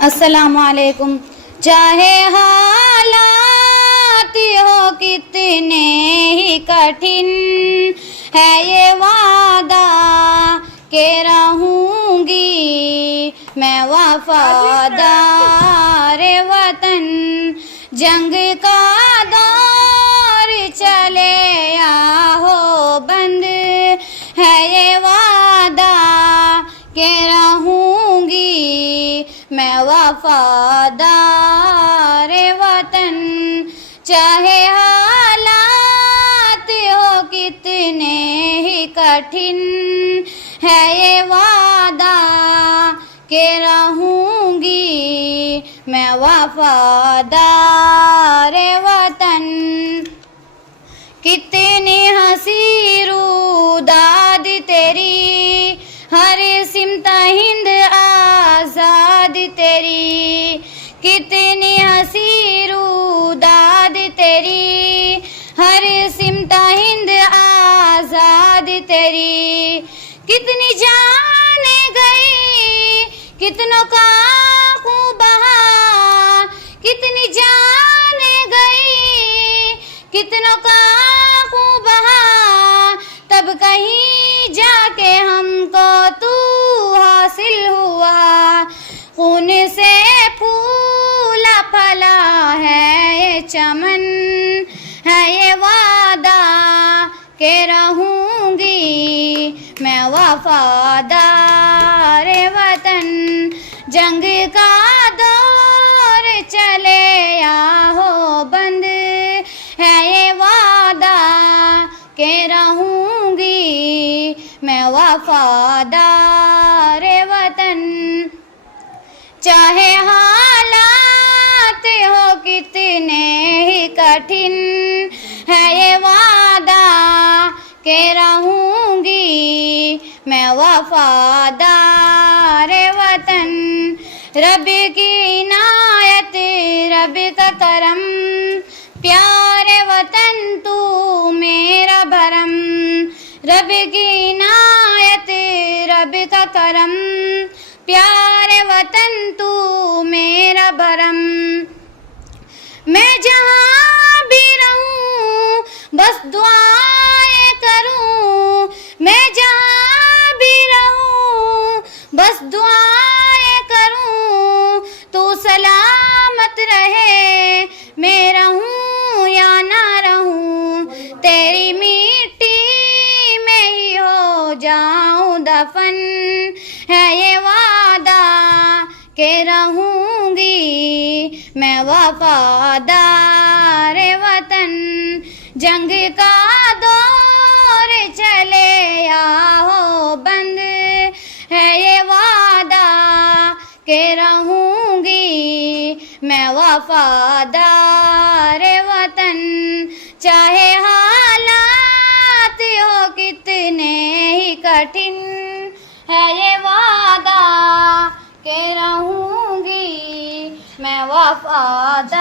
अस्सलामुअलैकुम। चाहे हालात हो कितने ही कठिन, है ये वादा के रहूंगी मैं वफादार वतन। जंग का दौर चले या हो बंद, है ये वादा के रहूंगी मैं वफादार वतन। चाहे हालात हो कितने ही कठिन, है ये वादा के रहूंगी मैं वफादार वतन। कितनी हंसी रूदाद तेरी, हर सिमत हिंद आजाद तेरी। कितनी हंसी रूदाद तेरी, हर सिमत हिंद आजाद तेरी। कितनी जाने गई कितनों का खून बहा, कितनी जाने गई कितनों का खून बहा। तब कहीं जाके हमको तू हासिल हुआ, खून से फूला फला है ये चमन। है ये वादा के रहूंगी मैं वफादार वतन। जंग का दौर चले या हो बंद, है ये वादा के रहूंगी मैं वफादार वतन। चाहे हालात हो कितने ही कठिन, है ये वादा के रहूंगी मैं वफादार वतन। रब की इनायत रब का करम, प्यारे वतन तू मेरा भरम। रब की इनायत रब का करम, प्यारे वतन तू मेरा भरम। मैं जहाँ भी रहूं बस दुआएं करूं, मैं जहाँ भी रहूं बस दुआएं करूं। तू सलामत रहे मैं रहूं या ना रहूं, तेरी मिट्टी में ही हो जाऊं दफन। है ये वादा के रहूंगी मैं वफादार वतन। जंग का दौर चले या हो बंद, है ये वादा के रहूंगी मैं वफादार वतन। चाहे हालात हो कितने ही कठिन, है ये वादा के रहूंगी मैं वफादार